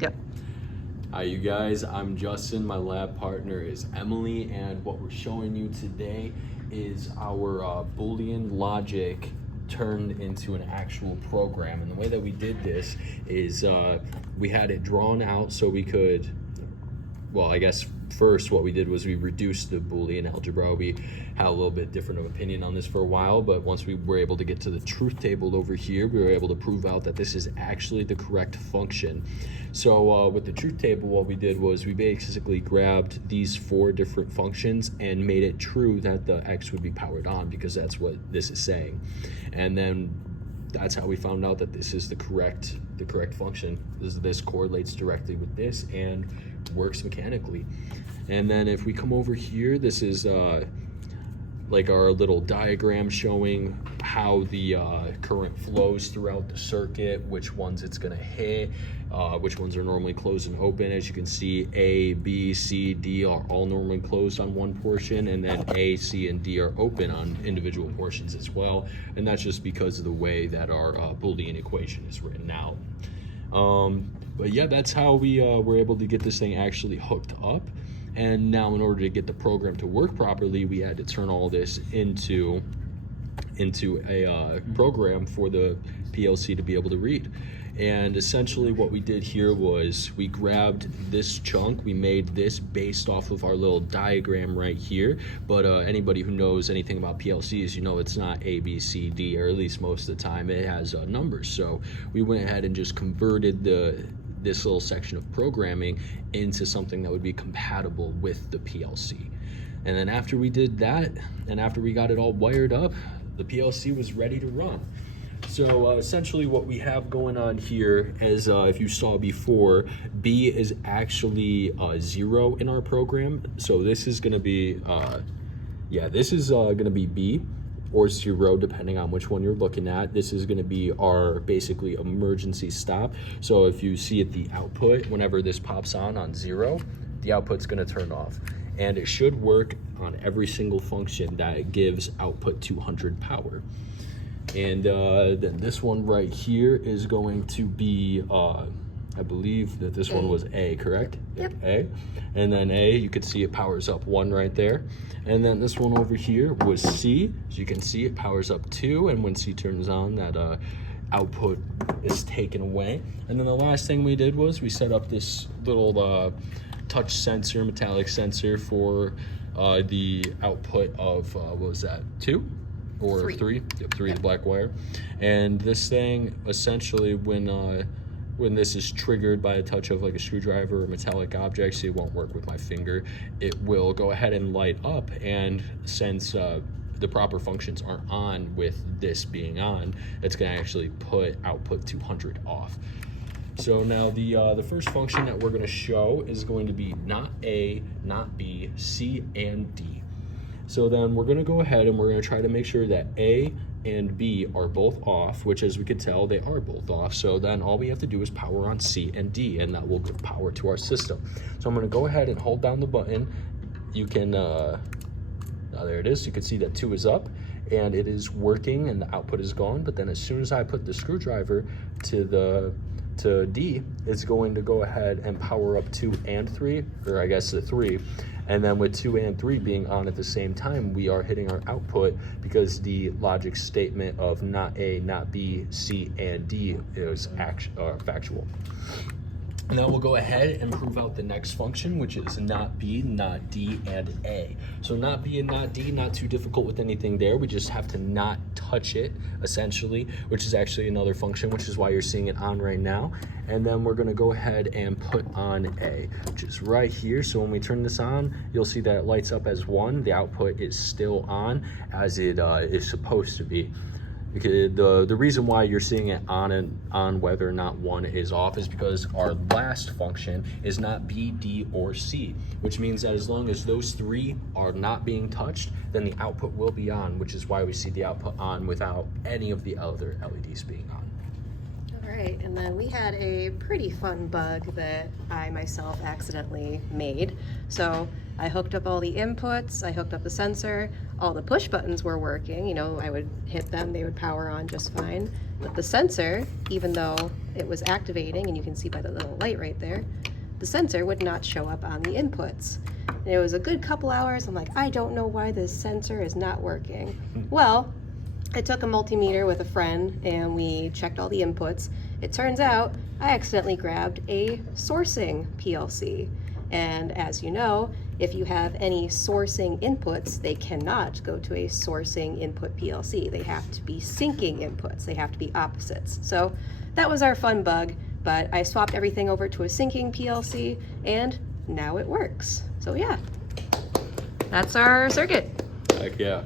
Yep. Hi you guys, I'm Justin, my lab partner is Emily, and what we're showing you today is our Boolean logic turned into an actual program. And the way that we did this is we had it drawn out so we could, well, I guess first what we did was we reduced the Boolean algebra. We had a little bit different of opinion on this for a while, but once we were able to get to the truth table over here, we were able to prove out that this is actually the correct function. So with the truth table, what we did was we basically grabbed these 4 different functions and made it true that the x would be powered on, because that's what this is saying. And then that's how we found out that this is the correct function. This correlates directly with this and works mechanically. And then if we come over here, this is like our little diagram showing how the current flows throughout the circuit, which ones it's going to hit, which ones are normally closed and open. As you can see, A, B, C, D are all normally closed on one portion, and then A, C, and D are open on individual portions as well. And that's just because of the way that our Boolean equation is written out. But yeah, that's how we were able to get this thing actually hooked up. And now in order to get the program to work properly, we had to turn all this into a program for the PLC to be able to read. And essentially what we did here was we grabbed this chunk, we made this based off of our little diagram right here. But anybody who knows anything about PLCs, you know it's not A, B, C, D, or at least most of the time it has numbers. So we went ahead and just converted this little section of programming into something that would be compatible with the PLC. And then after we did that, and after we got it all wired up, the PLC was ready to run. So essentially what we have going on here is, if you saw before, B is actually 0 in our program. So this is gonna be, this is gonna be B, or 0 depending on which one you're looking at. This is going to be our basically emergency stop. So if you see at the output, whenever this pops on 0, the output's going to turn off. And it should work on every single function that gives output 200 power. And then this one right here is going to be, I believe that this one was A, correct? Yep. A. And then A, you could see it powers up 1 right there. And then this one over here was C. As you can see, it powers up 2. And when C turns on, that output is taken away. And then the last thing we did was we set up this little touch sensor, metallic sensor for the output of, what was that, 2? Or 3? Yep, 3, the black wire. And this thing, essentially, when this is triggered by a touch of like a screwdriver or metallic object, so it won't work with my finger, it will go ahead and light up. And since the proper functions aren't on with this being on, it's going to actually put output 200 off. So now the first function that we're going to show is going to be not A, not B, C, and D. So then we're going to go ahead and we're going to try to make sure that A and B are both off, which as we can tell, they are both off. So then all we have to do is power on C and D, and that will give power to our system. So I'm going to go ahead and hold down the button. You can, there it is. You can see that 2 is up and it is working and the output is gone. But then as soon as I put the screwdriver to D, it's going to go ahead and power up 2 and 3, or I guess the 3. And then with 2 and 3 being on at the same time, we are hitting our output because the logic statement of not A, not B, C, and D is factual. And then we'll go ahead and prove out the next function, which is not B, not D, and A. So not B and not D, not too difficult with anything there. We just have to not touch it, essentially, which is actually another function, which is why you're seeing it on right now. And then we're gonna go ahead and put on A, which is right here. So when we turn this on, you'll see that it lights up as 1. The output is still on as it is supposed to be. Because the reason why you're seeing it on whether or not 1 is off is because our last function is not B, D, or C, which means that as long as those 3 are not being touched, then the output will be on, which is why we see the output on without any of the other LEDs being on. Okay. All right, and then we had a pretty fun bug that I myself accidentally made. So I hooked up all the inputs, I hooked up the sensor, all the push buttons were working. You know, I would hit them, they would power on just fine. But the sensor, even though it was activating, and you can see by the little light right there, the sensor would not show up on the inputs. And it was a good couple hours. I'm like, I don't know why this sensor is not working. Well, I took a multimeter with a friend and we checked all the inputs. It turns out I accidentally grabbed a sourcing PLC. And as you know, if you have any sourcing inputs, they cannot go to a sourcing input PLC. They have to be syncing inputs. They have to be opposites. So that was our fun bug, but I swapped everything over to a syncing PLC and now it works. So yeah, that's our circuit. Heck yeah.